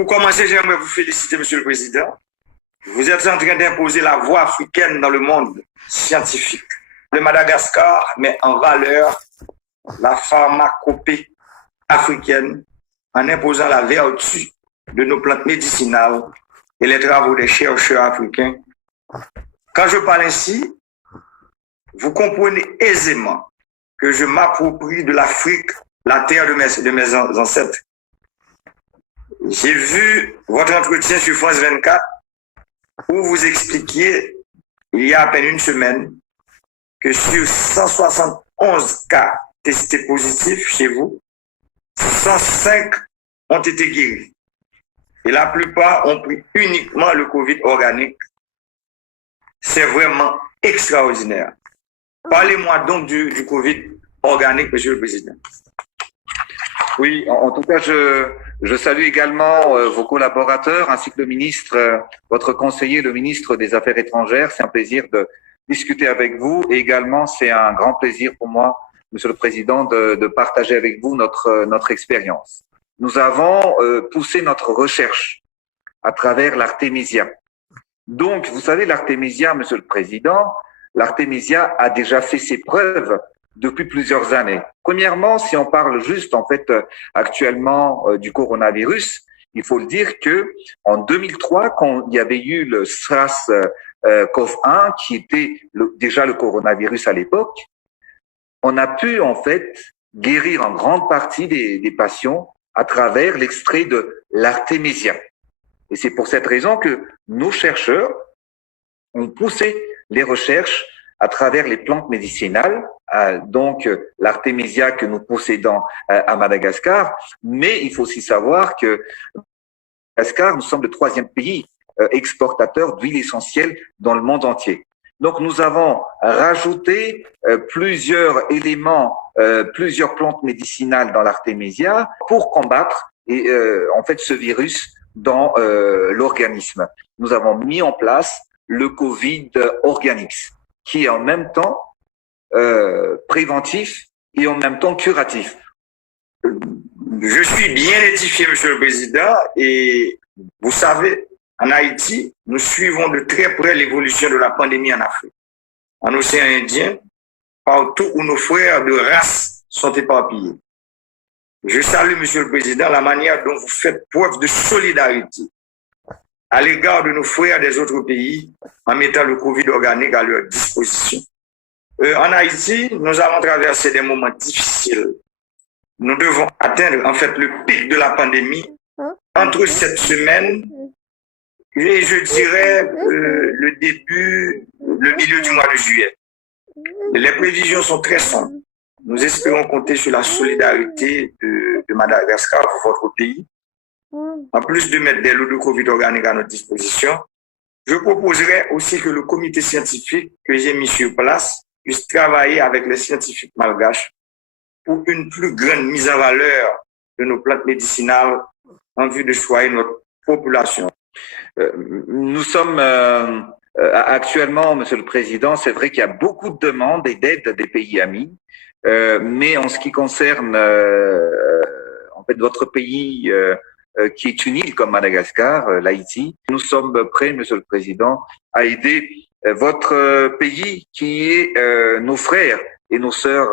Pour commencer, j'aimerais vous féliciter, Monsieur le Président. Vous êtes en train d'imposer la voie africaine dans le monde scientifique. Le Madagascar met en valeur la pharmacopée africaine en imposant la vertu de nos plantes médicinales et les travaux des chercheurs africains. Quand je parle ainsi, vous comprenez aisément que je m'approprie de l'Afrique, la terre de mes ancêtres. J'ai vu votre entretien sur France 24 où vous expliquiez, il y a à peine une semaine, que sur 171 cas testés positifs chez vous, 105 ont été guéris. Et la plupart ont pris uniquement le Covid organique. C'est vraiment extraordinaire. Parlez-moi donc du Covid organique, Monsieur le Président. Oui, en tout cas, je salue également vos collaborateurs ainsi que le ministre, votre conseiller, le ministre des Affaires étrangères. C'est un plaisir de discuter avec vous et également c'est un grand plaisir pour moi, Monsieur le Président, de partager avec vous notre expérience. Nous avons poussé notre recherche à travers l'Artemisia. Donc, vous savez, l'Artemisia, Monsieur le Président, l'Artemisia a déjà fait ses preuves depuis plusieurs années. Premièrement, si on parle juste en fait actuellement du coronavirus, il faut le dire que en 2003, quand il y avait eu le SARS-CoV-1, qui était déjà le coronavirus à l'époque, on a pu en fait guérir en grande partie des patients à travers l'extrait de l'Artemisia. Et c'est pour cette raison que nos chercheurs ont poussé les recherches à travers les plantes médicinales, donc l'Artemisia que nous possédons à Madagascar, mais il faut aussi savoir que Madagascar, nous sommes le 3e pays exportateur d'huile essentielle dans le monde entier. Donc nous avons rajouté plusieurs éléments, plusieurs plantes médicinales dans l'Artemisia pour combattre en fait ce virus dans l'organisme. Nous avons mis en place le Covid Organics, qui est en même temps préventif et en même temps curatif. Je suis bien édifié, Monsieur le Président, et vous savez, en Haïti, nous suivons de très près l'évolution de la pandémie en Afrique, en océan Indien, partout où nos frères de race sont éparpillés. Je salue, Monsieur le Président, la manière dont vous faites preuve de solidarité à l'égard de nos frères des autres pays en mettant le Covid organique à leur disposition. En Haïti, nous avons traversé des moments difficiles. Nous devons atteindre en fait le pic de la pandémie entre cette semaine et je dirais le milieu du mois de juillet. Les prévisions sont très sombres. Nous espérons compter sur la solidarité de Madagascar, votre pays. En plus de mettre des lots de Covid organique à notre disposition, je proposerai aussi que le comité scientifique que j'ai mis sur place puisse travailler avec les scientifiques malgaches pour une plus grande mise en valeur de nos plantes médicinales en vue de soigner notre population. Nous sommes actuellement, Monsieur le Président, c'est vrai qu'il y a beaucoup de demandes et d'aides des pays amis, mais en ce qui concerne en fait votre pays qui est une île comme Madagascar, l'Haïti, nous sommes prêts, Monsieur le Président, à aider votre pays qui est nos frères et nos sœurs